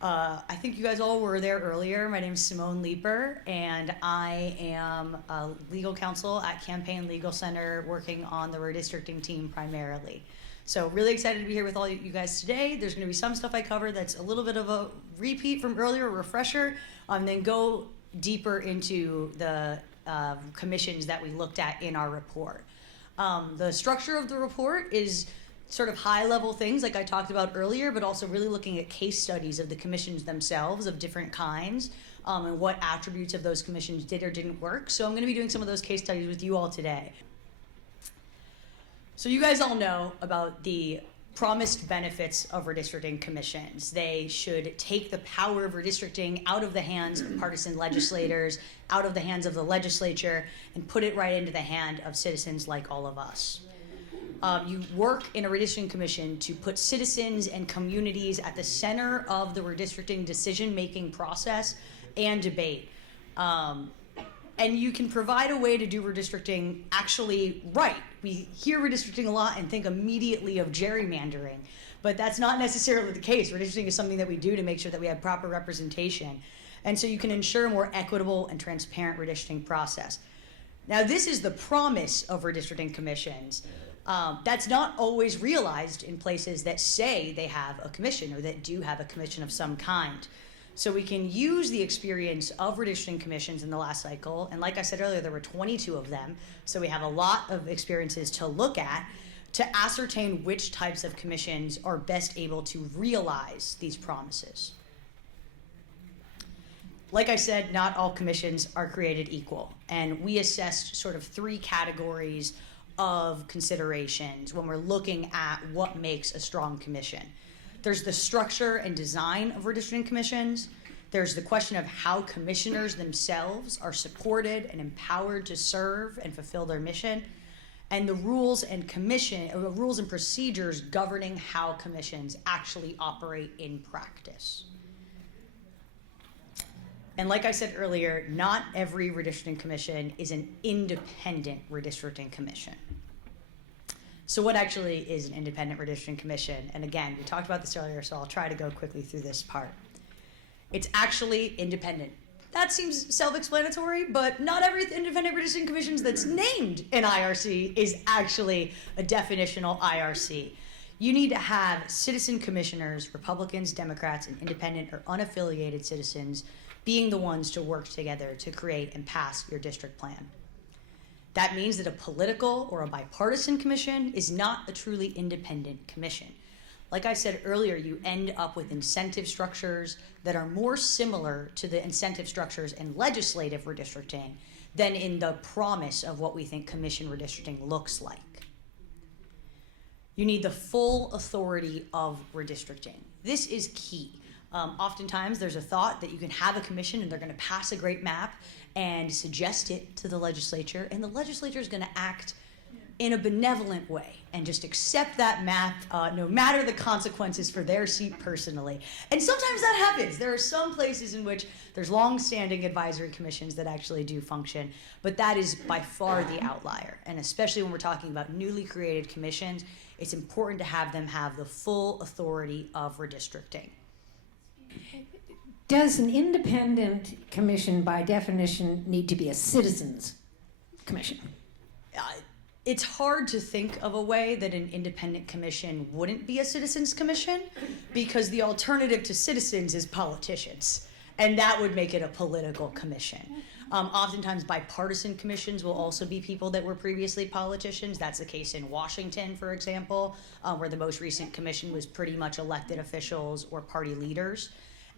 I think you guys all were there earlier. My name is Simone Leeper, and I am a legal counsel at Campaign Legal Center working on the redistricting team primarily. So really excited to be here with all you guys today. There's going to be some stuff I cover that's a little bit of a repeat from earlier, a refresher, then go deeper into the commissions that we looked at in our report. The structure of the report is sort of high-level things like I talked about earlier, but also really looking at case studies of the commissions themselves of different kinds and what attributes of those commissions did or didn't work. So I'm going to be doing some of those case studies with you all today. So you guys all know about the promised benefits of redistricting commissions. They should take the power of redistricting out of the hands of partisan legislators, out of the hands of the legislature, and put it right into the hand of citizens like all of us. You work in a redistricting commission to put citizens and communities at the center of the redistricting decision-making process and debate. And you can provide a way to do redistricting actually right. We hear redistricting a lot and think immediately of gerrymandering, but that's not necessarily the case. Redistricting is something that we do to make sure that we have proper representation. And so you can ensure a more equitable and transparent redistricting process. Now, this is the promise of redistricting commissions. That's not always realized in places that say they have a commission or that do have a commission of some kind. So we can use the experience of redistricting commissions in the last cycle, and like I said earlier, there were 22 of them, so we have a lot of experiences to look at to ascertain which types of commissions are best able to realize these promises. Like I said, not all commissions are created equal, and we assessed sort of 3 categories of considerations when we're looking at what makes a strong commission. There's the structure and design of redistricting commissions. There's the question of how commissioners themselves are supported and empowered to serve and fulfill their mission, and the rules and procedures governing how commissions actually operate in practice. And like I said earlier, not every redistricting commission is an independent redistricting commission. So what actually is an independent redistricting commission? And again, we talked about this earlier, so I'll try to go quickly through this part. It's actually independent. That seems self-explanatory, but not every independent redistricting commission that's named an IRC is actually a definitional IRC. You need to have citizen commissioners, Republicans, Democrats, and independent or unaffiliated citizens being the ones to work together to create and pass your district plan. That means that a political or a bipartisan commission is not a truly independent commission. Like I said earlier, you end up with incentive structures that are more similar to the incentive structures in legislative redistricting than in the promise of what we think commission redistricting looks like. You need the full authority of redistricting. This is key. Oftentimes there's a thought that you can have a commission and they're going to pass a great map and suggest it to the legislature, and the legislature is going to act in a benevolent way and just accept that map no matter the consequences for their seat personally. And sometimes that happens. There are some places in which there's long-standing advisory commissions that actually do function, but that is by far the outlier. And especially when we're talking about newly created commissions, it's important to have them have the full authority of redistricting. Does an independent commission, by definition, need to be a citizens commission? It's hard to think of a way that an independent commission wouldn't be a citizens commission, because the alternative to citizens is politicians, and that would make it a political commission. Oftentimes bipartisan commissions will also be people that were previously politicians. That's the case in Washington, for example, where the most recent commission was pretty much elected officials or party leaders.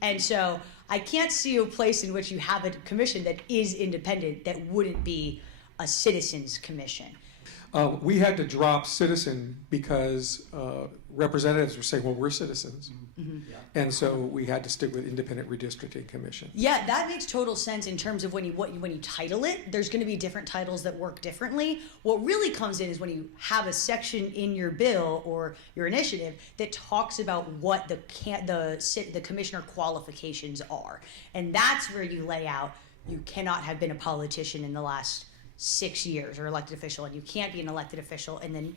And so I can't see a place in which you have a commission that is independent that wouldn't be a citizens commission. We had to drop citizen because representatives were saying, well, we're citizens. Mm-hmm. Yeah. And so we had to stick with Independent Redistricting Commission. Yeah, that makes total sense in terms of when you title it. There's going to be different titles that work differently. What really comes in is when you have a section in your bill or your initiative that talks about what the commissioner qualifications are. And that's where you lay out, you cannot have been a politician in the last 6 years or elected official, and you can't be an elected official and then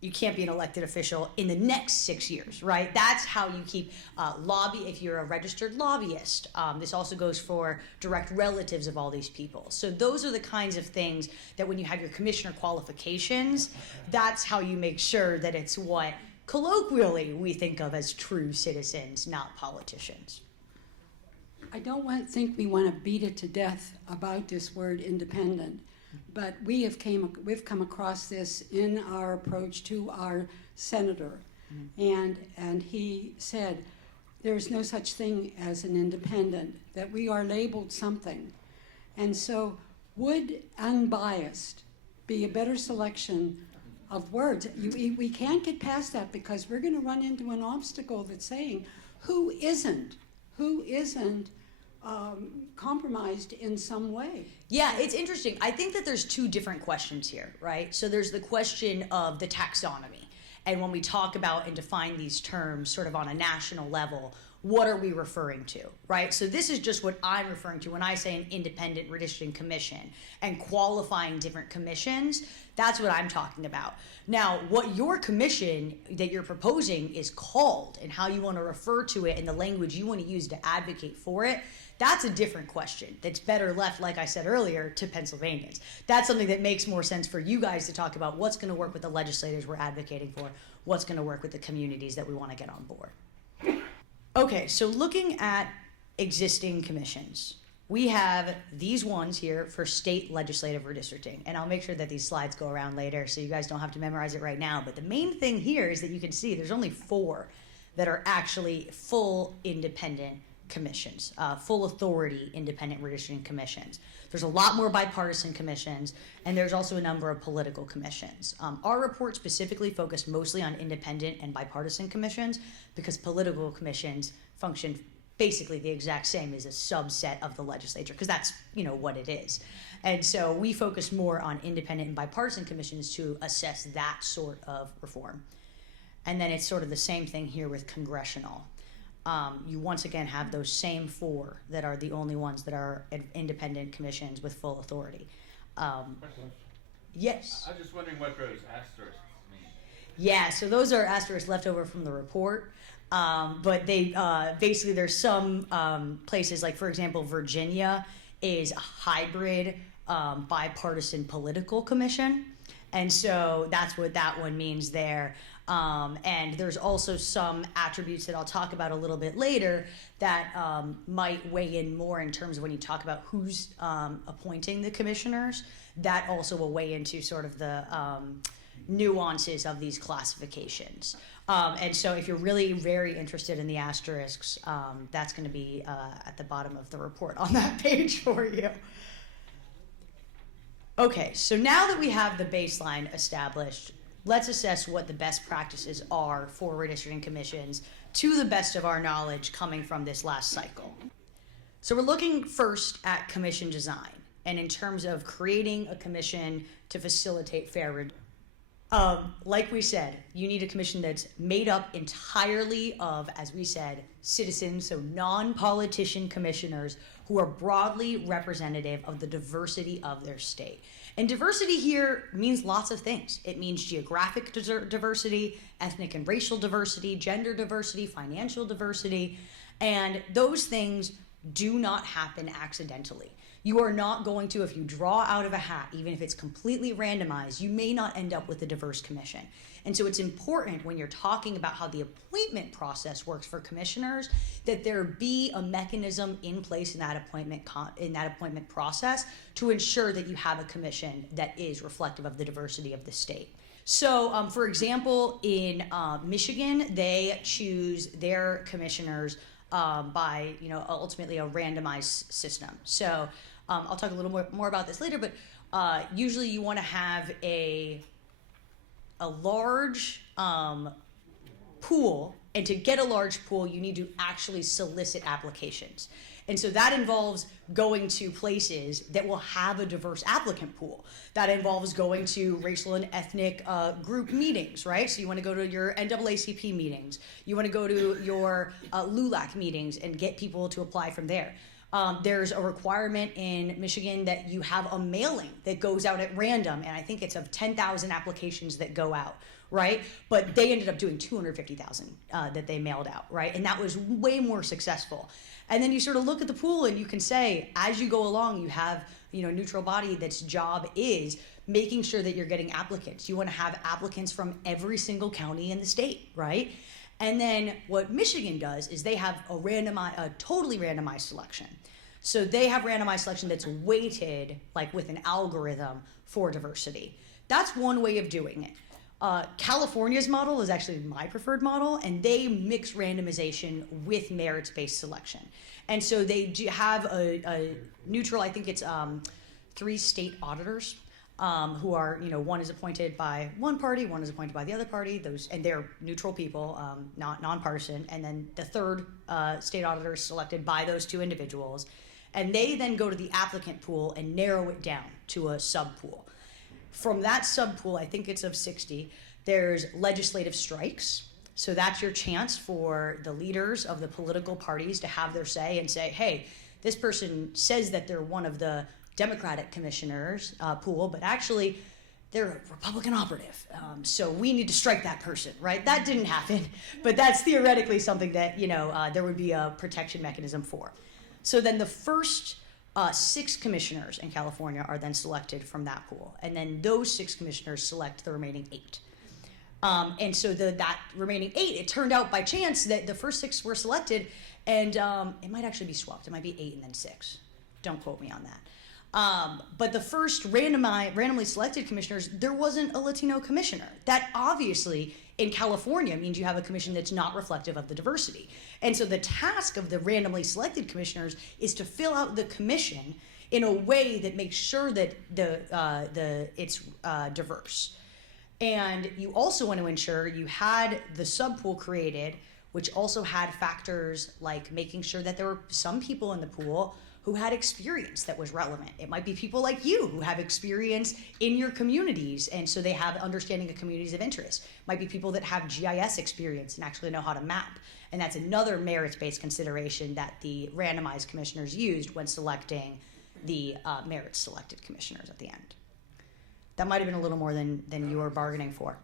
you can't be an elected official in the next 6 years, right? That's how you keep if you're a registered lobbyist. This also goes for direct relatives of all these people. So those are the kinds of things that when you have your commissioner qualifications, that's how you make sure that it's what colloquially we think of as true citizens, not politicians. I don't think we want to beat it to death about this word independent, but we've come across this in our approach to our senator, and he said there's no such thing as an independent, that we are labeled something. And so would unbiased be a better selection of words? We can't get past that, because we're going to run into an obstacle that's saying who isn't compromised in some way. Yeah, it's interesting. I think that there's two different questions here, right? So there's the question of the taxonomy. And when we talk about and define these terms sort of on a national level, what are we referring to, right? So this is just what I'm referring to when I say an independent redistricting commission and qualifying different commissions. That's what I'm talking about. Now, what your commission that you're proposing is called and how you want to refer to it and the language you want to use to advocate for it, that's a different question that's better left, like I said earlier, to Pennsylvanians. That's something that makes more sense for you guys to talk about what's going to work with the legislators we're advocating for, what's going to work with the communities that we want to get on board. Okay, so looking at existing commissions, we have these ones here for state legislative redistricting, and I'll make sure that these slides go around later so you guys don't have to memorize it right now, but the main thing here is that you can see there's only 4 that are actually full independent commissions, full authority independent redistricting commissions. There's a lot more bipartisan commissions, and there's also a number of political commissions. Our report specifically focused mostly on independent and bipartisan commissions because political commissions function basically the exact same as a subset of the legislature, because that's what it is. And so we focus more on independent and bipartisan commissions to assess that sort of reform. And then it's sort of the same thing here with congressional. You once again have those same 4 that are the only ones that are independent commissions with full authority. Yes? I was just wondering what those asterisks mean. Yeah, so those are asterisks left over from the report. But they basically, there's some places, like for example, Virginia is a hybrid bipartisan political commission. And so that's what that one means there. And there's also some attributes that I'll talk about a little bit later that might weigh in more in terms of when you talk about who's appointing the commissioners. That also will weigh into sort of the nuances of these classifications. And so if you're really very interested in the asterisks, that's going to be at the bottom of the report on that page for you. Okay, so now that we have the baseline established, let's assess what the best practices are for redistricting commissions to the best of our knowledge coming from this last cycle. So we're looking first at commission design, and in terms of creating a commission to facilitate fair redistricting. Like we said, you need a commission that's made up entirely of, as we said, citizens, so non-politician commissioners who are broadly representative of the diversity of their state. And diversity here means lots of things. It means geographic diversity, ethnic and racial diversity, gender diversity, financial diversity, and those things do not happen accidentally. You are not going to, if you draw out of a hat, even if it's completely randomized, you may not end up with a diverse commission. And so it's important when you're talking about how the appointment process works for commissioners that there be a mechanism in place in that appointment process to ensure that you have a commission that is reflective of the diversity of the state. So, for example, in Michigan, they choose their commissioners by, ultimately a randomized system. So I'll talk a little more about this later, but usually you want to have a large pool, and to get a large pool, you need to actually solicit applications. And so that involves going to places that will have a diverse applicant pool. That involves going to racial and ethnic group meetings, right? So you want to go to your NAACP meetings. You want to go to your LULAC meetings and get people to apply from there. There's a requirement in Michigan that you have a mailing that goes out at random, and I think it's of 10,000 applications that go out right? But they ended up doing 250,000 that they mailed out, right? And that was way more successful. And then you sort of look at the pool and you can say, as you go along, you have, you know, a neutral body that's job is making sure that you're getting applicants. You want to have applicants from every single county in the state, right? And then what Michigan does is they have a totally randomized selection. So they have randomized selection that's weighted, like with an algorithm for diversity. That's one way of doing it. California's model is actually my preferred model, and they mix randomization with merits-based selection. And so they do have a neutral, I think it's 3 state auditors who are, you know, one is appointed by one party, one is appointed by the other party, and they're neutral people, not nonpartisan, and then the third state auditor is selected by those 2 individuals, and they then go to the applicant pool and narrow it down to a sub-pool. From that sub-pool, I think it's of 60, there's legislative strikes. So that's your chance for the leaders of the political parties to have their say and say, hey, this person says that they're one of the Democratic commissioners pool, but actually they're a Republican operative. So we need to strike that person, right? That didn't happen, but that's theoretically something that, you know, there would be a protection mechanism for. So then the first 6 commissioners in California are then selected from that pool. And then those 6 commissioners select the remaining 8. And so that remaining 8, it turned out by chance that the first 6 were selected, and it might actually be swapped. It might be 8 and then 6. Don't quote me on that. But the first randomly selected commissioners, there wasn't a Latino commissioner. That obviously in California means you have a commission that's not reflective of the diversity. And so the task of the randomly selected commissioners is to fill out the commission in a way that makes sure that it's diverse. And you also want to ensure you had the subpool created, which also had factors like making sure that there were some people in the pool who had experience that was relevant. It might be people like you who have experience in your communities, and so they have understanding of communities of interest. It might be people that have GIS experience and actually know how to map. And that's another merits-based consideration that the randomized commissioners used when selecting the merit-selected commissioners at the end. That might have been a little more than you were bargaining for.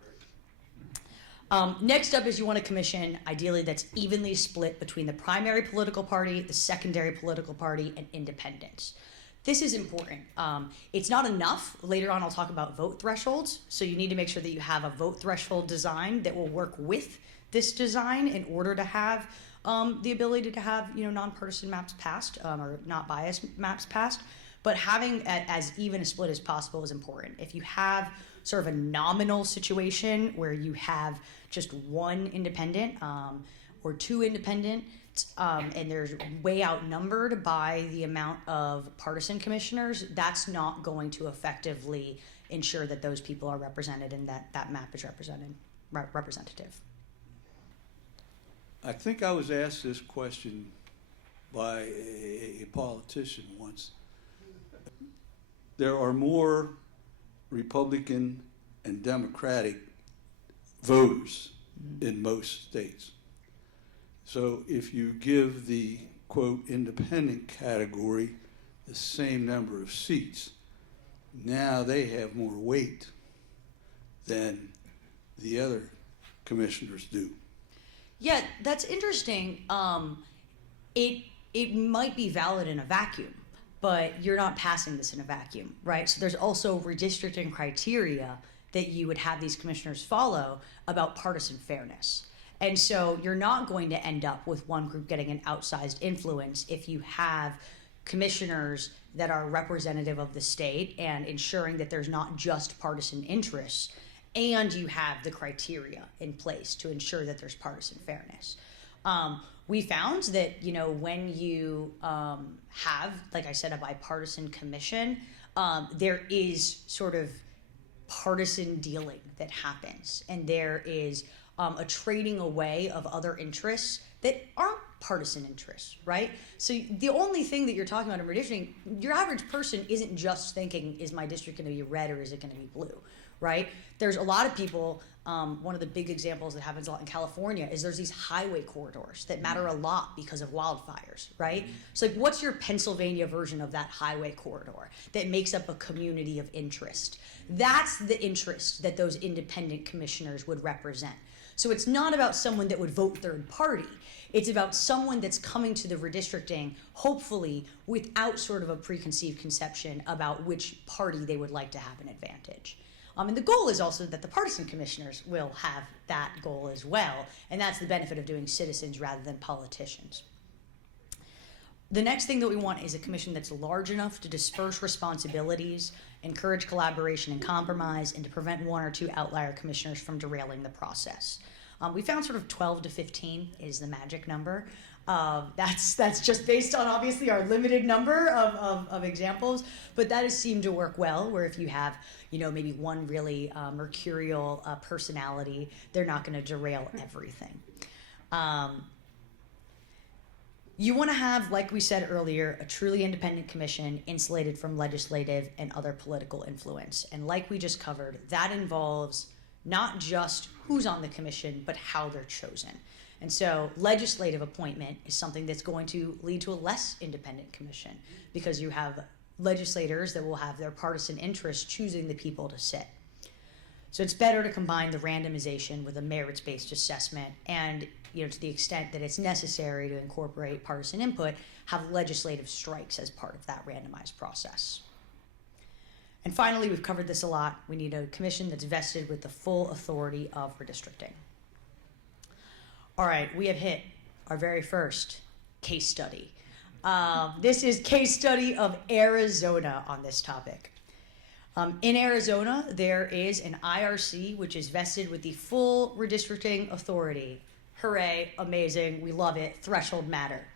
Next up is you want a commission, ideally, that's evenly split between the primary political party, the secondary political party, and independents. This is important. It's not enough. Later on, I'll talk about vote thresholds. So you need to make sure that you have a vote threshold design that will work with this design in order to have the ability to have, you know, nonpartisan maps passed or not biased maps passed. But having as even a split as possible is important. If you have sort of a nominal situation where you have just one independent or 2 independent, and they're way outnumbered by the amount of partisan commissioners, that's not going to effectively ensure that those people are represented and that map is representative. I think I was asked this question by a politician once. There are more Republican and Democratic voters in most states. So if you give the, quote, independent category the same number of seats, now they have more weight than the other commissioners do. Yeah, that's interesting. It might be valid in a vacuum, but you're not passing this in a vacuum, right? So there's also redistricting criteria that you would have these commissioners follow about partisan fairness. And so you're not going to end up with one group getting an outsized influence if you have commissioners that are representative of the state and ensuring that there's not just partisan interests, and you have the criteria in place to ensure that there's partisan fairness. We found that, you know, when you have, like I said, a bipartisan commission, there is sort of partisan dealing that happens, and there is a trading away of other interests that aren't partisan interests, right? So the only thing that you're talking about in redistricting, your average person isn't just thinking, is my district going to be red or is it going to be blue, right? There's a lot of people, one of the big examples that happens a lot in California is there's these highway corridors that matter a lot because of wildfires, right? So like, what's your Pennsylvania version of that highway corridor that makes up a community of interest? That's the interest that those independent commissioners would represent. So it's not about someone that would vote third party. It's about someone that's coming to the redistricting, hopefully, without sort of a preconceived conception about which party they would like to have an advantage. And the goal is also that the partisan commissioners will have that goal as well, and that's the benefit of doing citizens rather than politicians. The next thing that we want is a commission that's large enough to disperse responsibilities, encourage collaboration and compromise, and to prevent one or two outlier commissioners from derailing the process. We found sort of 12 to 15 is the magic number. That's just based on obviously our limited number of examples, but that has seemed to work well, where if you have, maybe one really mercurial personality, they're not going to derail everything. You want to have, like we said earlier, a truly independent commission insulated from legislative and other political influence. And like we just covered, that involves not just who's on the commission, but how they're chosen. And so legislative appointment is something that's going to lead to a less independent commission because you have legislators that will have their partisan interests choosing the people to sit. So it's better to combine the randomization with a merits-based assessment and, to the extent that it's necessary to incorporate partisan input, have legislative strikes as part of that randomized process. And finally, we've covered this a lot, we need a commission that's vested with the full authority of redistricting. All right, we have hit our very first case study. This is case study of Arizona on this topic. In Arizona, there is an IRC which is vested with the full redistricting authority. Hooray, amazing, we love it, threshold matter.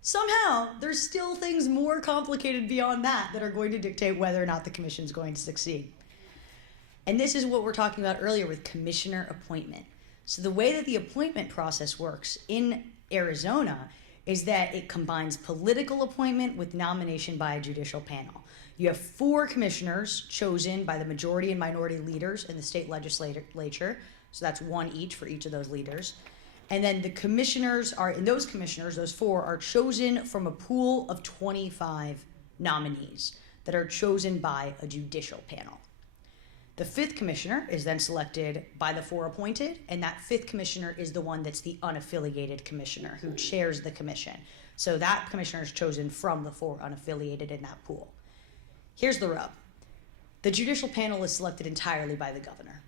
Somehow, there's still things more complicated beyond that are going to dictate whether or not the commission's going to succeed. And this is what we're talking about earlier with commissioner appointment. So the way that the appointment process works in Arizona is that it combines political appointment with nomination by a judicial panel. You have 4 commissioners chosen by the majority and minority leaders in the state legislature, so that's 1 each for each of those leaders. And then the commissioners those 4 are chosen from a pool of 25 nominees that are chosen by a judicial panel. The 5th commissioner is then selected by the 4 appointed, and that 5th commissioner is the one that's the unaffiliated commissioner who chairs the commission. So that commissioner is chosen from the 4 unaffiliated in that pool. Here's the rub. The judicial panel is selected entirely by the governor.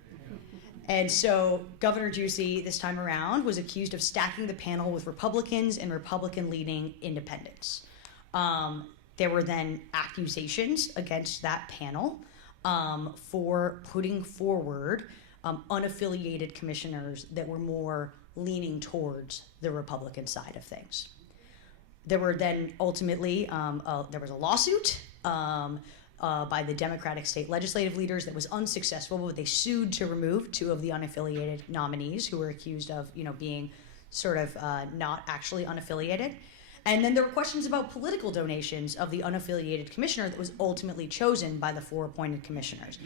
And so Governor Ducey, this time around, was accused of stacking the panel with Republicans and Republican-leaning independents. There were then accusations against that panel for putting forward unaffiliated commissioners that were more leaning towards the Republican side of things. There were then ultimately, there was a lawsuit by the Democratic state legislative leaders that was unsuccessful, but they sued to remove 2 of the unaffiliated nominees who were accused of, being sort of not actually unaffiliated. And then there were questions about political donations of the unaffiliated commissioner that was ultimately chosen by the 4 appointed commissioners.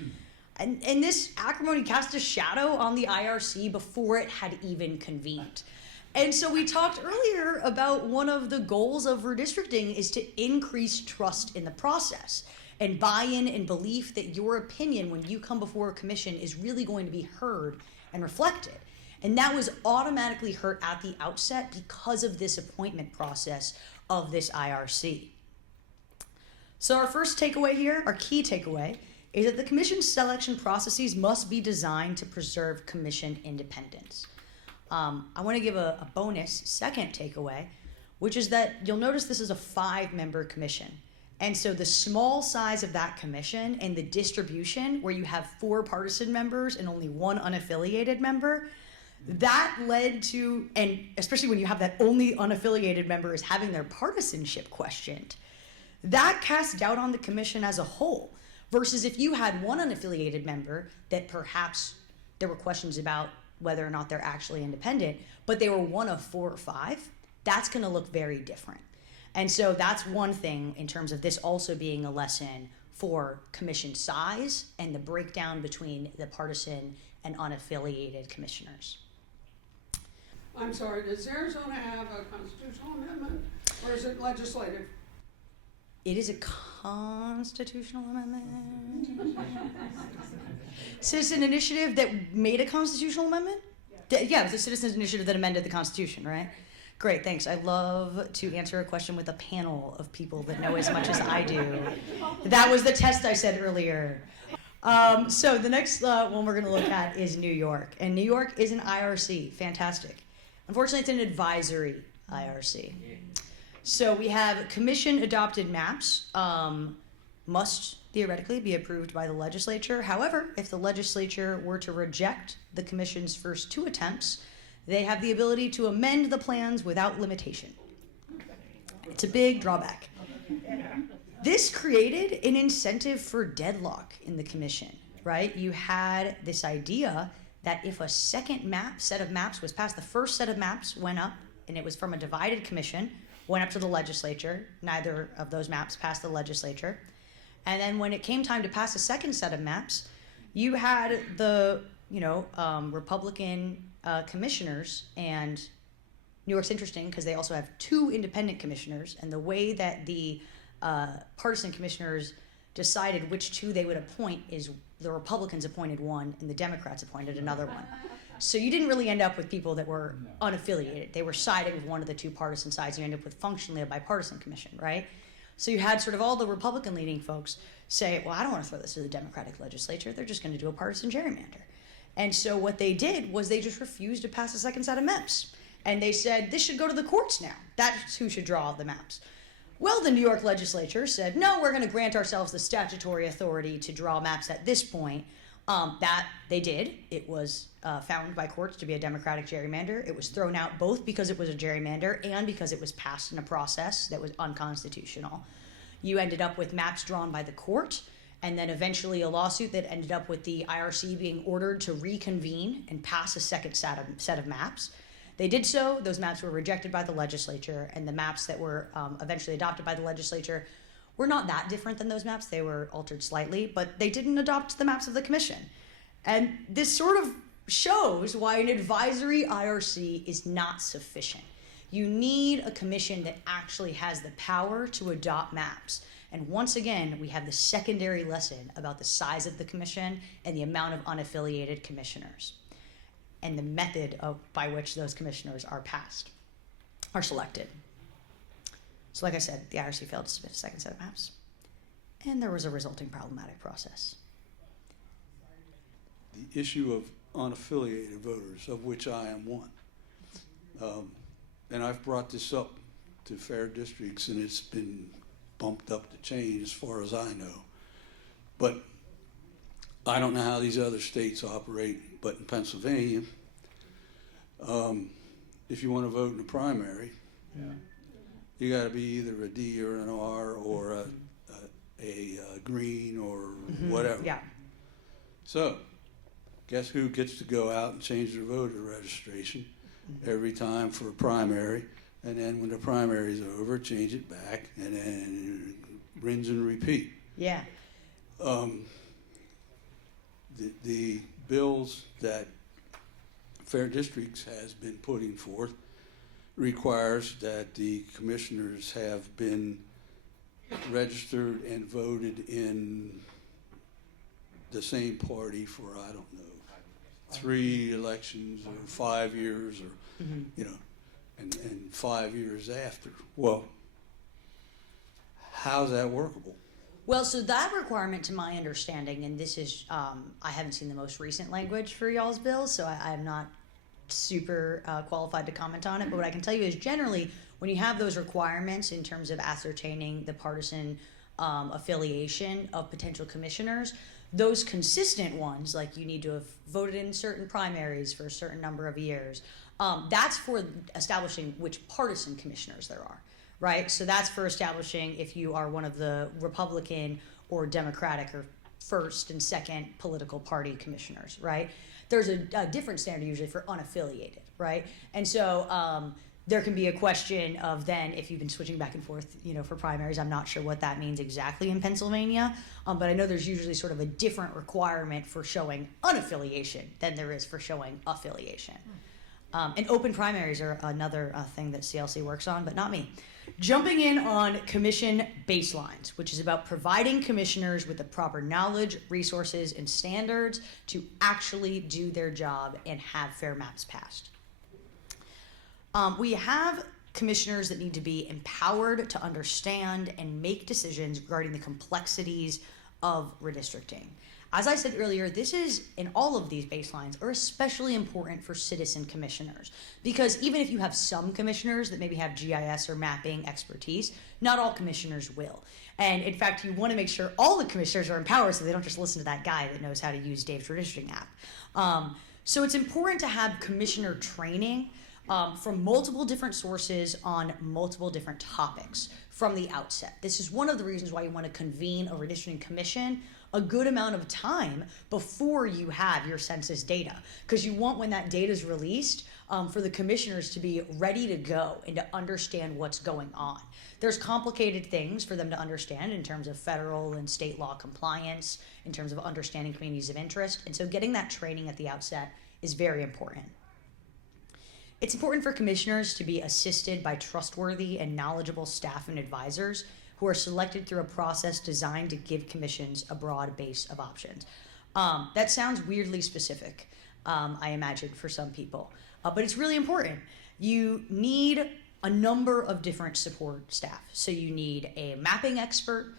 And this acrimony cast a shadow on the IRC before it had even convened. And so we talked earlier about one of the goals of redistricting is to increase trust in the process and buy-in and belief that your opinion when you come before a commission is really going to be heard and reflected. And that was automatically hurt at the outset because of this appointment process of this IRC. So our first takeaway here, our key takeaway, is that the commission selection processes must be designed to preserve commission independence. I want to give a bonus second takeaway, which is that you'll notice this is a 5-member commission. And so the small size of that commission and the distribution where you have 4 partisan members and only 1 unaffiliated member, that led to, and especially when you have that only unaffiliated member is having their partisanship questioned, that casts doubt on the commission as a whole. Versus if you had 1 unaffiliated member that perhaps there were questions about whether or not they're actually independent, but they were 1 of 4 or 5, that's going to look very different. And so that's one thing in terms of this also being a lesson for commission size and the breakdown between the partisan and unaffiliated commissioners. I'm sorry, does Arizona have a constitutional amendment, or is it legislative? It is a constitutional amendment. Citizen initiative that made a constitutional amendment? Yeah, it was a citizen's initiative that amended the Constitution, right? Great, thanks. I love to answer a question with a panel of people that know as much as I do. That was the test I said earlier. So the next one we're going to look at is New York. And New York is an IRC. Fantastic. Unfortunately, it's an advisory IRC. So we have commission-adopted maps must theoretically be approved by the legislature. However, if the legislature were to reject the commission's first 2 attempts, they have the ability to amend the plans without limitation. It's a big drawback. This created an incentive for deadlock in the commission, right? You had this idea that if a second set of maps was passed, the first set of maps went up, and it was from a divided commission, went up to the legislature. Neither of those maps passed the legislature. And then when it came time to pass a second set of maps, you had the Republican commissioners, and New York's interesting because they also have 2 independent commissioners, and the way that the partisan commissioners decided which 2 they would appoint is the Republicans appointed one and the Democrats appointed another one. So you didn't really end up with people that were unaffiliated. They were siding with one of the 2 partisan sides. You end up with functionally a bipartisan commission, right? So you had sort of all the Republican-leaning folks say, well, I don't want to throw this to the Democratic legislature. They're just going to do a partisan gerrymander. And so what they did was they just refused to pass a second set of maps. And they said, this should go to the courts now. That's who should draw the maps. Well, the New York legislature said, no, we're going to grant ourselves the statutory authority to draw maps at this point. That they did. It was found by courts to be a Democratic gerrymander. It was thrown out both because it was a gerrymander and because it was passed in a process that was unconstitutional. You ended up with maps drawn by the court, and then eventually a lawsuit that ended up with the IRC being ordered to reconvene and pass a second set of maps. They did so. Those maps were rejected by the legislature, and the maps that were eventually adopted by the legislature were not that different than those maps. They were altered slightly, but they didn't adopt the maps of the commission. And this sort of shows why an advisory IRC is not sufficient. You need a commission that actually has the power to adopt maps. And once again, we have the secondary lesson about the size of the commission and the amount of unaffiliated commissioners and the method by which those commissioners are selected. So like I said, the IRC failed to submit a second set of maps, and there was a resulting problematic process. The issue of unaffiliated voters, of which I am one. And I've brought this up to fair districts, and it's been bumped up the chain as far as I know. But I don't know how these other states operate, but in Pennsylvania, if you want to vote in a primary, you got to be either a D or an R or a green or whatever. Yeah. So, guess who gets to go out and change their voter registration every time for a primary, and then when the primary is over, change it back, and then rinse and repeat. Yeah. The bills that Fair Districts has been putting forth requires that the commissioners have been registered and voted in the same party for, I don't know, 3 elections or 5 years or, and 5 years after. Well, how's that workable? Well, so that requirement, to my understanding, and this is, I haven't seen the most recent language for y'all's bill, so I'm not super qualified to comment on it, but what I can tell you is generally when you have those requirements in terms of ascertaining the partisan affiliation of potential commissioners, those consistent ones, like you need to have voted in certain primaries for a certain number of years, that's for establishing which partisan commissioners there are, right? So that's for establishing if you are one of the Republican or Democratic or first and second political party commissioners, right? There's a different standard usually for unaffiliated, right? And so there can be a question of then if you've been switching back and forth, for primaries. I'm not sure what that means exactly in Pennsylvania, but I know there's usually sort of a different requirement for showing unaffiliation than there is for showing affiliation. And open primaries are another thing that CLC works on, but not me. Jumping in on commission baselines, which is about providing commissioners with the proper knowledge, resources, and standards to actually do their job and have fair maps passed. We have commissioners that need to be empowered to understand and make decisions regarding the complexities of redistricting. As I said earlier, this is, in all of these baselines, are especially important for citizen commissioners, because even if you have some commissioners that maybe have GIS or mapping expertise, not all commissioners will. And in fact, you want to make sure all the commissioners are empowered so they don't just listen to that guy that knows how to use Dave's redistricting app. So it's important to have commissioner training from multiple different sources on multiple different topics from the outset. This is one of the reasons why you want to convene a redistricting commission a good amount of time before you have your census data, because you want, when that data is released, for the commissioners to be ready to go and to understand what's going on. There's complicated things for them to understand in terms of federal and state law compliance, in terms of understanding communities of interest, and so getting that training at the outset is very important. It's important for commissioners to be assisted by trustworthy and knowledgeable staff and advisors who are selected through a process designed to give commissions a broad base of options. That sounds weirdly specific, I imagine, for some people, but it's really important. You need a number of different support staff. So you need a mapping expert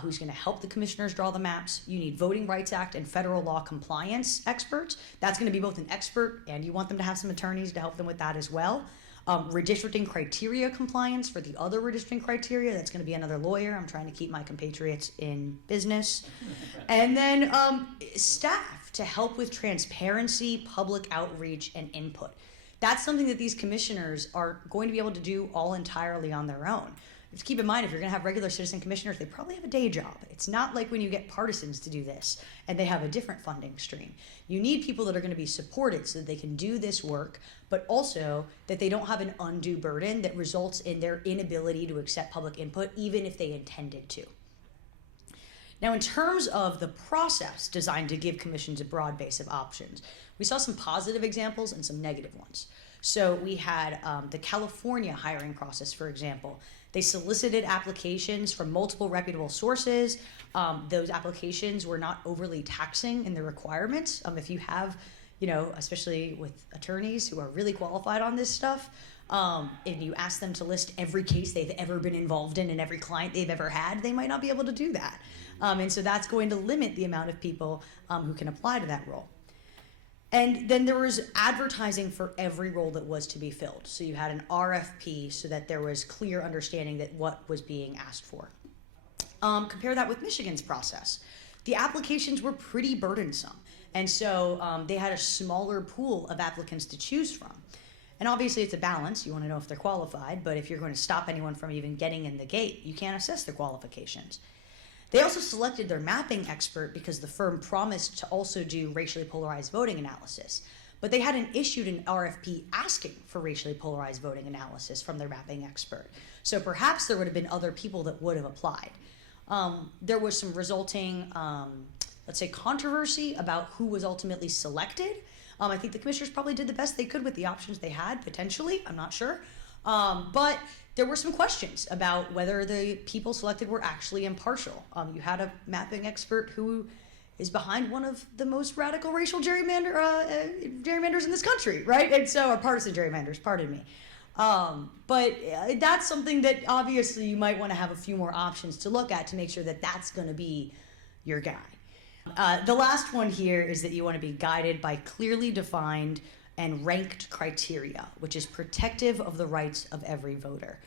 who's going to help the commissioners draw the maps. You need Voting Rights Act and federal law compliance experts. That's going to be both an expert, and you want them to have some attorneys to help them with that as well. Redistricting criteria compliance for the other redistricting criteria. That's going to be another lawyer. I'm trying to keep my compatriots in business. And then staff to help with transparency, public outreach, and input. That's something that these commissioners are going to be able to do all entirely on their own. Just keep in mind, if you're going to have regular citizen commissioners, they probably have a day job. It's not like when you get partisans to do this and they have a different funding stream. You need people that are going to be supported so that they can do this work, but also that they don't have an undue burden that results in their inability to accept public input, even if they intended to. Now, in terms of the process designed to give commissions a broad base of options, we saw some positive examples and some negative ones. So we had the California hiring process, for example. They solicited applications from multiple reputable sources. Those applications were not overly taxing in their requirements. If you have, especially with attorneys who are really qualified on this stuff, if you ask them to list every case they've ever been involved in and every client they've ever had, they might not be able to do that. And so that's going to limit the amount of people who can apply to that role. And then there was advertising for every role that was to be filled. So you had an RFP so that there was clear understanding that what was being asked for. Compare that with Michigan's process. The applications were pretty burdensome. And so they had a smaller pool of applicants to choose from. And obviously it's a balance. You want to know if they're qualified, but if you're going to stop anyone from even getting in the gate, you can't assess their qualifications. They also selected their mapping expert because the firm promised to also do racially polarized voting analysis. But they hadn't issued an RFP asking for racially polarized voting analysis from their mapping expert. So perhaps there would have been other people that would have applied. There was some resulting, let's say, controversy about who was ultimately selected. I think the commissioners probably did the best they could with the options they had, potentially. I'm not sure. But there were some questions about whether the people selected were actually impartial. You had a mapping expert who is behind one of the most radical racial gerrymanders in this country, right? And so, or partisan gerrymanders, pardon me. But that's something that obviously you might want to have a few more options to look at to make sure that that's going to be your guy. The last one here is that you want to be guided by clearly defined and ranked criteria, which is protective of the rights of every voter.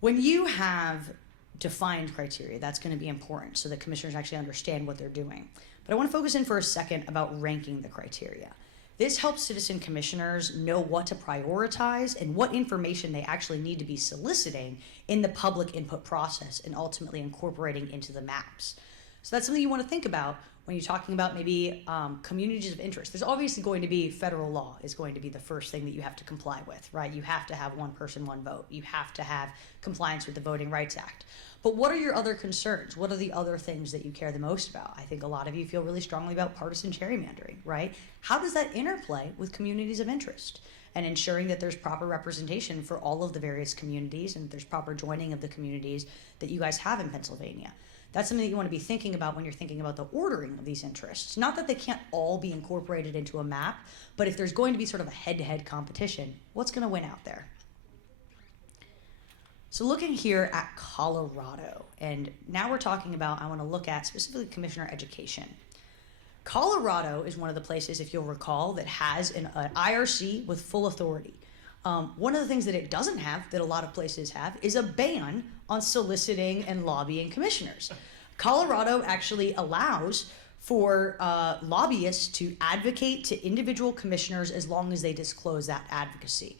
When you have defined criteria, that's going to be important so that commissioners actually understand what they're doing. But I want to focus in for a second about ranking the criteria. This helps citizen commissioners know what to prioritize and what information they actually need to be soliciting in the public input process and ultimately incorporating into the maps. So that's something you want to think about when you're talking about maybe communities of interest, there's obviously going to be federal law is going to be the first thing that you have to comply with, right? You have to have one person, one vote. You have to have compliance with the Voting Rights Act. But what are your other concerns? What are the other things that you care the most about? I think a lot of you feel really strongly about partisan gerrymandering, right? How does that interplay with communities of interest and ensuring that there's proper representation for all of the various communities and there's proper joining of the communities that you guys have in Pennsylvania? That's something that you want to be thinking about when you're thinking about the ordering of these interests. Not that they can't all be incorporated into a map, but if there's going to be sort of a head-to-head competition, what's going to win out there? So looking here at Colorado, and now we're talking about, I want to look at specifically commissioner education. Colorado is one of the places, if you'll recall, that has an IRC with full authority. One of the things that it doesn't have, that a lot of places have, is a ban on soliciting and lobbying commissioners. Colorado actually allows for lobbyists to advocate to individual commissioners as long as they disclose that advocacy.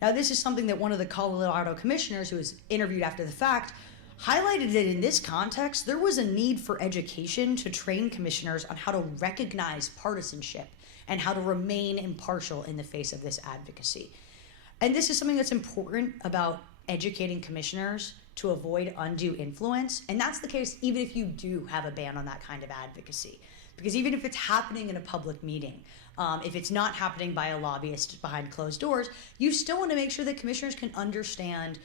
Now, this is something that one of the Colorado commissioners, who was interviewed after the fact, highlighted that in this context, there was a need for education to train commissioners on how to recognize partisanship and how to remain impartial in the face of this advocacy. And this is something that's important about educating commissioners to avoid undue influence. And that's the case even if you do have a ban on that kind of advocacy. Because even if it's happening in a public meeting, if it's not happening by a lobbyist behind closed doors, you still want to make sure that commissioners can understand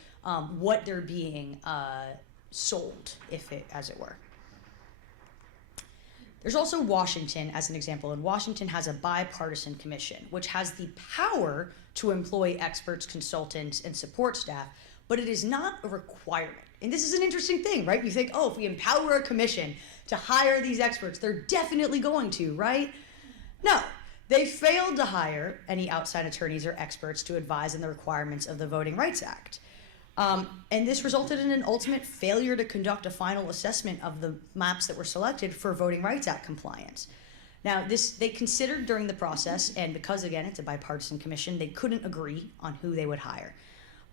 what they're being sold, as it were. There's also Washington as an example, and Washington has a bipartisan commission, which has the power to employ experts, consultants, and support staff, but it is not a requirement. And this is an interesting thing, right? You think, oh, if we empower a commission to hire these experts, they're definitely going to, right? No, they failed to hire any outside attorneys or experts to advise on the requirements of the Voting Rights Act. And this resulted in an ultimate failure to conduct a final assessment of the maps that were selected for Voting Rights Act compliance. Now, they considered during the process, and because, again, it's a bipartisan commission, they couldn't agree on who they would hire.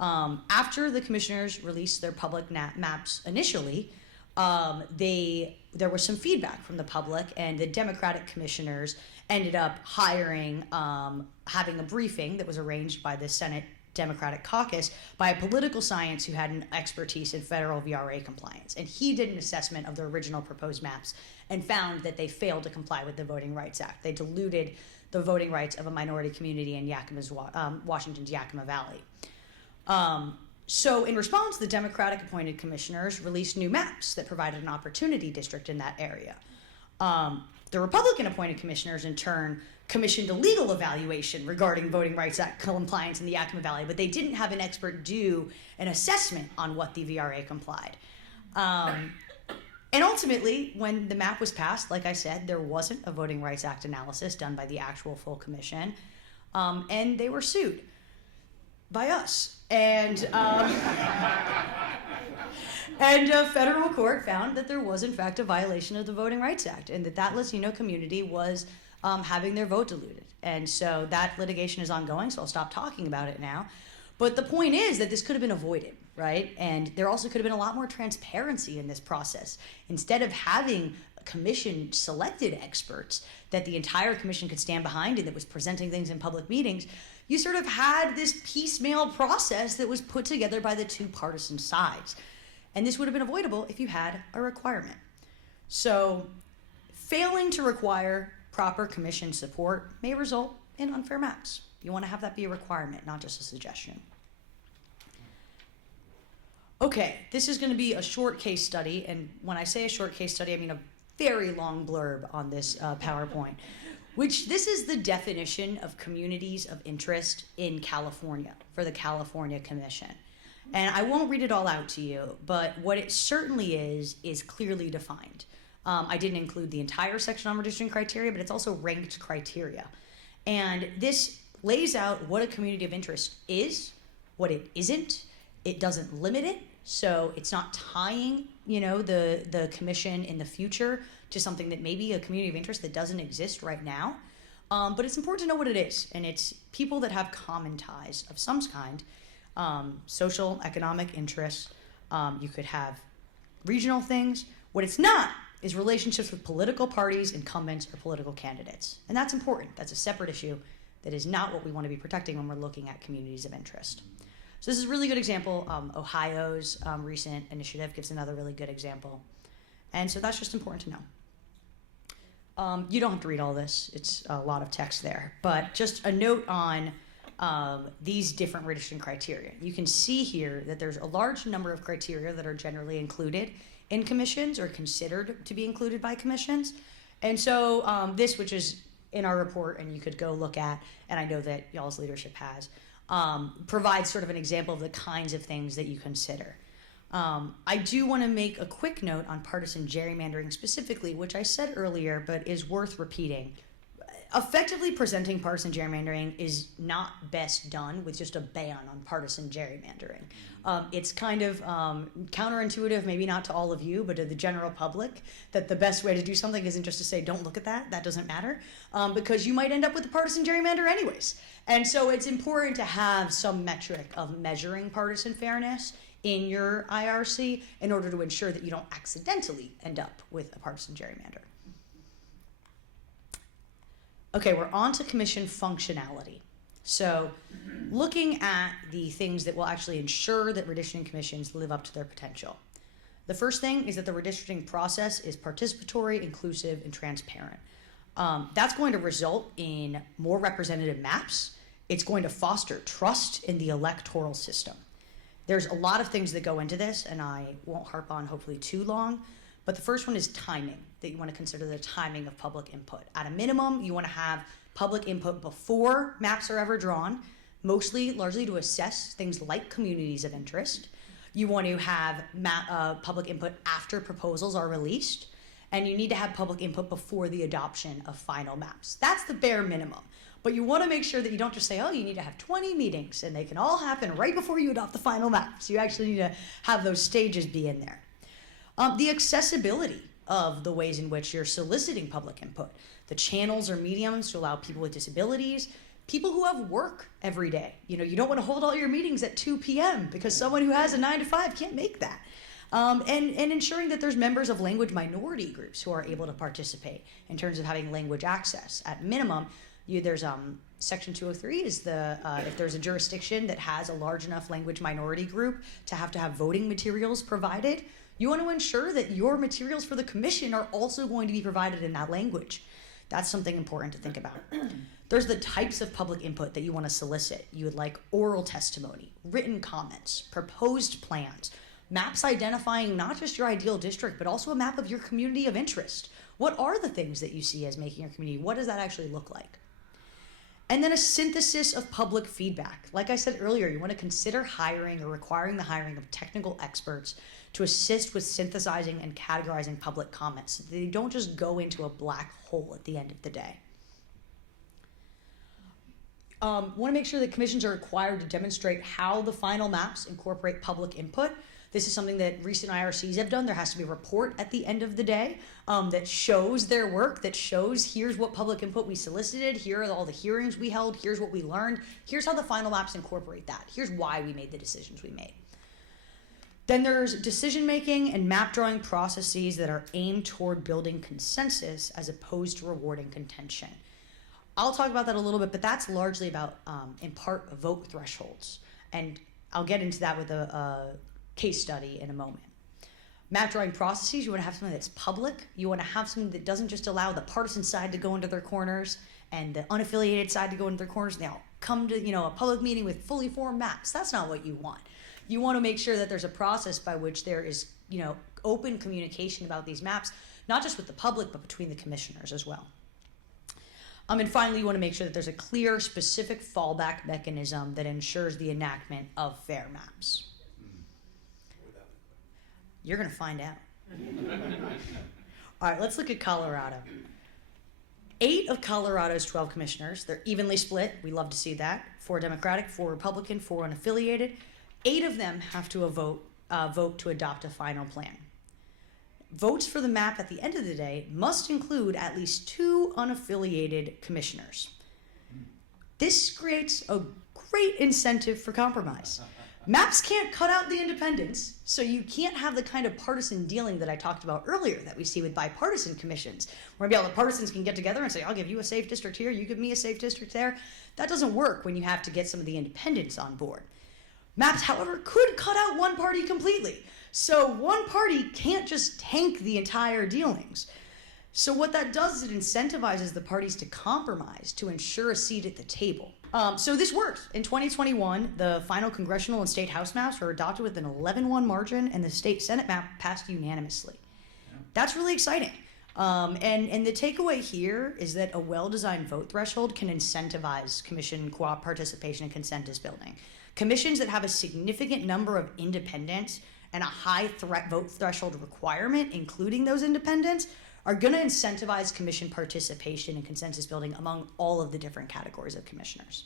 After the commissioners released their public maps initially, there was some feedback from the public, and the Democratic commissioners ended up having a briefing that was arranged by the Senate Democratic caucus by a political science who had an expertise in federal VRA compliance. And he did an assessment of the original proposed maps and found that they failed to comply with the Voting Rights Act. They diluted the voting rights of a minority community in Washington's Yakima Valley. So in response, the Democratic appointed commissioners released new maps that provided an opportunity district in that area. The Republican appointed commissioners, in turn, commissioned a legal evaluation regarding Voting Rights Act compliance in the Yakima Valley, but they didn't have an expert do an assessment on what the VRA complied. And ultimately, when the map was passed, like I said, there wasn't a Voting Rights Act analysis done by the actual full commission, and they were sued by us. And a federal court found that there was, in fact, a violation of the Voting Rights Act, and that Latino community was having their vote diluted. And so that litigation is ongoing, so I'll stop talking about it now. But the point is that this could have been avoided, right? And there also could have been a lot more transparency in this process. Instead of having a commission selected experts that the entire commission could stand behind and that was presenting things in public meetings, you sort of had this piecemeal process that was put together by the two partisan sides. And this would have been avoidable if you had a requirement. So failing to require proper commission support may result in unfair maps. You want to have that be a requirement, not just a suggestion. Okay, this is going to be a short case study, and when I say a short case study, I mean a very long blurb on this PowerPoint, which this is the definition of communities of interest in California for the California Commission. And I won't read it all out to you, but what it certainly is clearly defined. I didn't include the entire section on redistricting criteria, but it's also ranked criteria. And this lays out what a community of interest is, what it isn't. It doesn't limit it, so it's not tying, the commission in the future to something that may be a community of interest that doesn't exist right now. But it's important to know what it is, and it's people that have common ties of some kind, social, economic interests. You could have regional things. What it's not is relationships with political parties, incumbents, or political candidates. And that's important. That's a separate issue that is not what we want to be protecting when we're looking at communities of interest. So this is a really good example. Ohio's recent initiative gives another really good example. And so that's just important to know. You don't have to read all this. It's a lot of text there. But just a note on these different redistricting criteria. You can see here that there's a large number of criteria that are generally included in commissions or considered to be included by commissions. And so this, which is in our report and you could go look at, and I know that y'all's leadership has, provides sort of an example of the kinds of things that you consider. I do want to make a quick note on partisan gerrymandering specifically, which I said earlier, but is worth repeating. Effectively presenting partisan gerrymandering is not best done with just a ban on partisan gerrymandering. It's kind of counterintuitive, maybe not to all of you, but to the general public, that the best way to do something isn't just to say, don't look at that, that doesn't matter, because you might end up with a partisan gerrymander anyways. And so it's important to have some metric of measuring partisan fairness in your IRC in order to ensure that you don't accidentally end up with a partisan gerrymander. Okay, we're on to commission functionality. So looking at the things that will actually ensure that redistricting commissions live up to their potential. The first thing is that the redistricting process is participatory, inclusive, and transparent. That's going to result in more representative maps. It's going to foster trust in the electoral system. There's a lot of things that go into this, and I won't harp on hopefully too long, but the first one is timing, that you want to consider the timing of public input. At a minimum, you want to have public input before maps are ever drawn, largely to assess things like communities of interest. You want to have public input after proposals are released, and you need to have public input before the adoption of final maps. That's the bare minimum. But you want to make sure that you don't just say, oh, you need to have 20 meetings, and they can all happen right before you adopt the final maps. You actually need to have those stages be in there. The accessibility of the ways in which you're soliciting public input, the channels or mediums to allow people with disabilities, people who have work every day. You know, you don't want to hold all your meetings at 2 p.m. because someone who has a 9 to 5 can't make that. And ensuring that there's members of language minority groups who are able to participate in terms of having language access. At minimum, there's Section 203 is if there's a jurisdiction that has a large enough language minority group to have voting materials provided, you want to ensure that your materials for the commission are also going to be provided in that language. That's something important to think about. There's the types of public input that you want to solicit. You would like oral testimony, written comments, proposed plans, maps identifying not just your ideal district, but also a map of your community of interest. What are the things that you see as making your community? What does that actually look like? And then a synthesis of public feedback. Like I said earlier, you want to consider hiring or requiring the hiring of technical experts to assist with synthesizing and categorizing public comments so that they don't just go into a black hole at the end of the day. Want to make sure that commissions are required to demonstrate how the final maps incorporate public input. This is something that recent IRCs have done. There has to be a report at the end of the day that shows their work, that shows here's what public input we solicited, here are all the hearings we held, here's what we learned, here's how the final maps incorporate that, here's why we made the decisions we made. Then there's decision-making and map drawing processes that are aimed toward building consensus as opposed to rewarding contention. I'll talk about that a little bit, but that's largely about, in part, vote thresholds. And I'll get into that with a case study in a moment. Map drawing processes, you want to have something that's public. You want to have something that doesn't just allow the partisan side to go into their corners and the unaffiliated side to go into their corners, and they all come to a public meeting with fully formed maps. That's not what you want. You want to make sure that there's a process by which there is open communication about these maps, not just with the public, but between the commissioners as well. And finally, you want to make sure that there's a clear, specific fallback mechanism that ensures the enactment of fair maps. You're going to find out. All right, let's look at Colorado. 8 of Colorado's 12 commissioners, they're evenly split. We love to see that. 4 Democratic, 4 Republican, 4 unaffiliated. 8 of them have to vote to adopt a final plan. Votes for the map at the end of the day must include at least 2 unaffiliated commissioners. This creates a great incentive for compromise. Maps can't cut out the independents, so you can't have the kind of partisan dealing that I talked about earlier that we see with bipartisan commissions, where maybe all the partisans can get together and say, I'll give you a safe district here, you give me a safe district there. That doesn't work when you have to get some of the independents on board. Maps, however, could cut out one party completely. So one party can't just tank the entire dealings. So what that does is it incentivizes the parties to compromise to ensure a seat at the table. So this worked. In 2021, the final congressional and state House maps were adopted with an 11-1 margin, and the state Senate map passed unanimously. That's really exciting. And the takeaway here is that a well-designed vote threshold can incentivize commission co-op participation and consensus building. Commissions that have a significant number of independents and a high vote threshold requirement, including those independents, are going to incentivize commission participation and consensus building among all of the different categories of commissioners.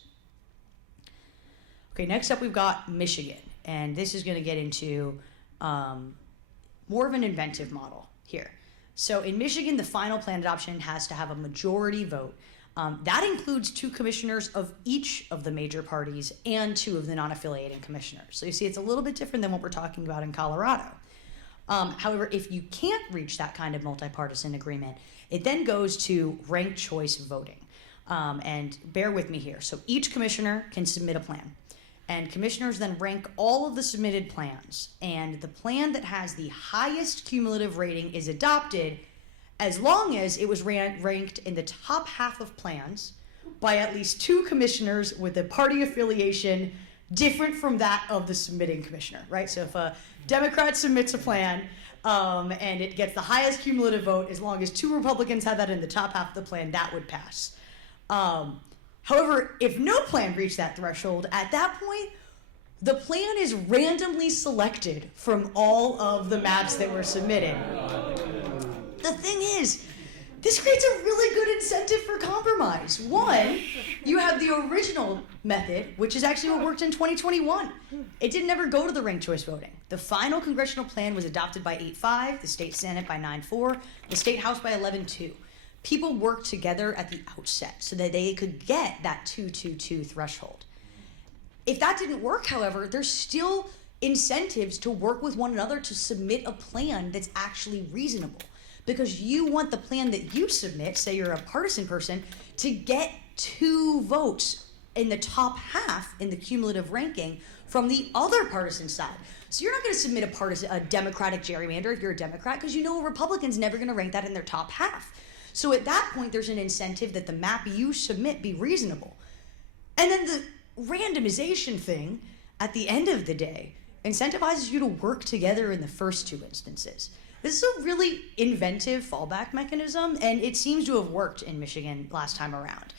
Okay, next up we've got Michigan, and this is going to get into more of an inventive model here. So in Michigan, the final plan adoption has to have a majority vote. That includes 2 commissioners of each of the major parties and 2 of the non-affiliating commissioners. So you see, it's a little bit different than what we're talking about in Colorado. However, if you can't reach that kind of multi-partisan agreement, it then goes to ranked choice voting. And bear with me here. So each commissioner can submit a plan. And commissioners then rank all of the submitted plans. And the plan that has the highest cumulative rating is adopted as long as it was ranked in the top half of plans by at least 2 commissioners with a party affiliation different from that of the submitting commissioner, right? So if a Democrat submits a plan and it gets the highest cumulative vote, as long as 2 Republicans have that in the top half of the plan, that would pass. However, if no plan reached that threshold, at that point, the plan is randomly selected from all of the maps that were submitted. The thing is, this creates a really good incentive for compromise. One, you have the original method, which is actually what worked in 2021. It didn't ever go to the ranked choice voting. The final congressional plan was adopted by 8-5, the state Senate by 9-4, the state House by 11-2. People worked together at the outset so that they could get that 2-2-2 threshold. If that didn't work, however, there's still incentives to work with one another to submit a plan that's actually reasonable. Because you want the plan that you submit, say you're a partisan person, to get 2 votes in the top half in the cumulative ranking from the other partisan side. So you're not going to submit a Democratic gerrymander if you're a Democrat, because you know a Republican's never going to rank that in their top half. So at that point, there's an incentive that the map you submit be reasonable. And then the randomization thing, at the end of the day, incentivizes you to work together in the first 2 instances. This is a really inventive fallback mechanism, and it seems to have worked in Michigan last time around.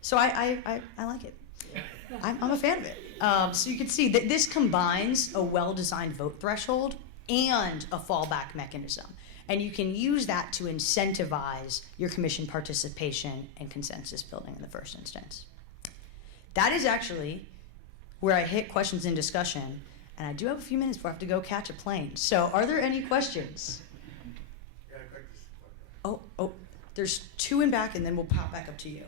So I like it. I'm a fan of it. So you can see that this combines a well-designed vote threshold and a fallback mechanism. And you can use that to incentivize your commission participation and consensus building in the first instance. That is actually where I hit questions and discussion. And I do have a few minutes before I have to go catch a plane. So are there any questions? Oh, there's 2 in back, and then we'll pop back up to you.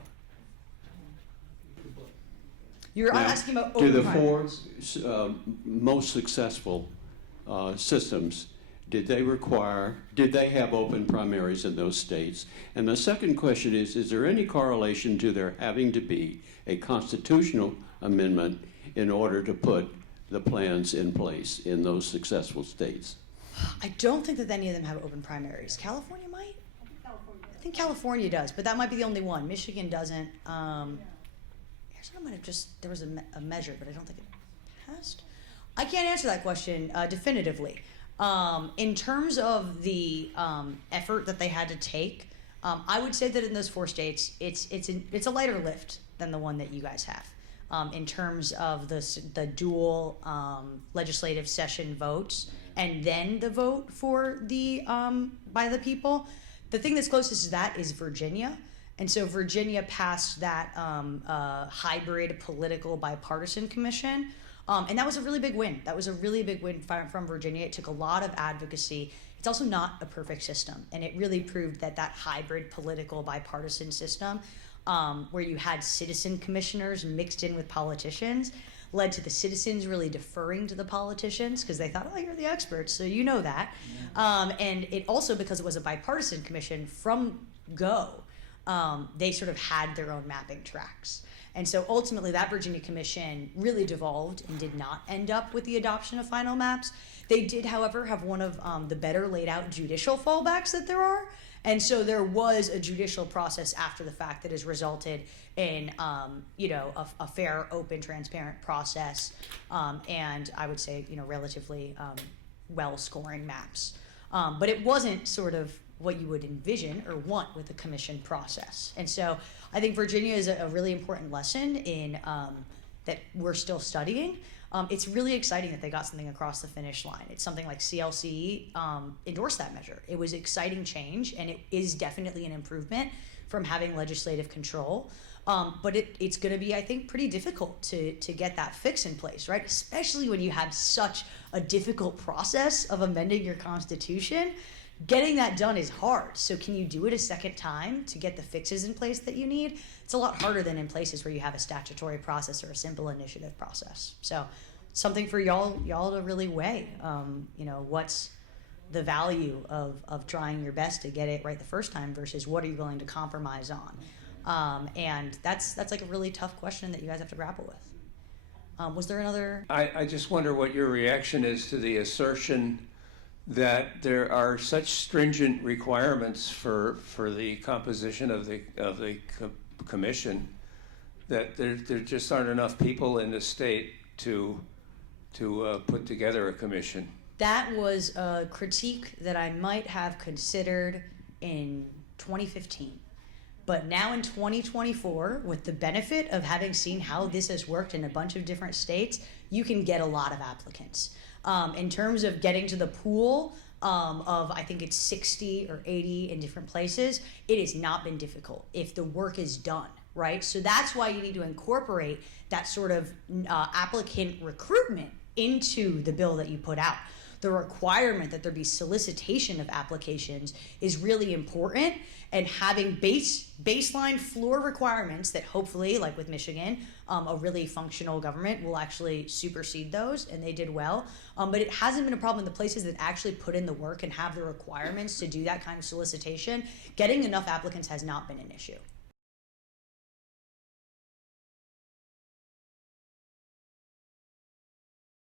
You're Now, asking about do open the primaries. 4 most successful systems, did they have open primaries in those states? And the second question is there any correlation to there having to be a constitutional amendment in order to put the plans in place in those successful states? I don't think that any of them have open primaries. California might? I think California does, but that might be the only one. Michigan doesn't. Arizona might have just, there was a measure, but I don't think it passed. I can't answer that question definitively. In terms of the effort that they had to take, I would say that in those 4 states, it's a lighter lift than the one that you guys have. In terms of the dual legislative session votes and then the vote for the by the people. The thing that's closest to that is Virginia. And so Virginia passed that hybrid political bipartisan commission. And that was a really big win. That was a really big win from Virginia. It took a lot of advocacy. It's also not a perfect system. And it really proved that hybrid political bipartisan system where you had citizen commissioners mixed in with politicians, led to the citizens really deferring to the politicians because they thought, oh, you're the experts, so you know that. And it also, because it was a bipartisan commission from go, they sort of had their own mapping tracks. And so ultimately that Virginia Commission really devolved and did not end up with the adoption of final maps. They did, however, have one of the better laid out judicial fallbacks that there are. And so there was a judicial process after the fact that has resulted in, a fair, open, transparent process, and I would say, relatively well-scoring maps. But it wasn't sort of what you would envision or want with a commission process. And so I think Virginia is a really important lesson in that we're still studying. It's really exciting that they got something across the finish line. It's something like CLC endorsed that measure. It was exciting change, and it is definitely an improvement from having legislative control. But it's going to be, I think, pretty difficult to get that fix in place, right? Especially when you have such a difficult process of amending your Constitution. Getting that done is hard. So can you do it a second time to get the fixes in place that you need? It's a lot harder than in places where you have a statutory process or a simple initiative process. So something for y'all to really weigh. What's the value of trying your best to get it right the first time versus what are you willing to compromise on? And that's like a really tough question that you guys have to grapple with. Was there another? I just wonder what your reaction is to the assertion that there are such stringent requirements for the composition of the commission that there just aren't enough people in the state to put together a commission. That was a critique that I might have considered in 2015. But now in 2024, with the benefit of having seen how this has worked in a bunch of different states, you can get a lot of applicants. In terms of getting to the pool of, I think it's 60 or 80 in different places, it has not been difficult if the work is done, right? So that's why you need to incorporate that sort of applicant recruitment into the bill that you put out. The requirement that there be solicitation of applications is really important, and having baseline floor requirements that hopefully, like with Michigan, a really functional government will actually supersede those, and they did well. But it hasn't been a problem in the places that actually put in the work and have the requirements to do that kind of solicitation. Getting enough applicants has not been an issue.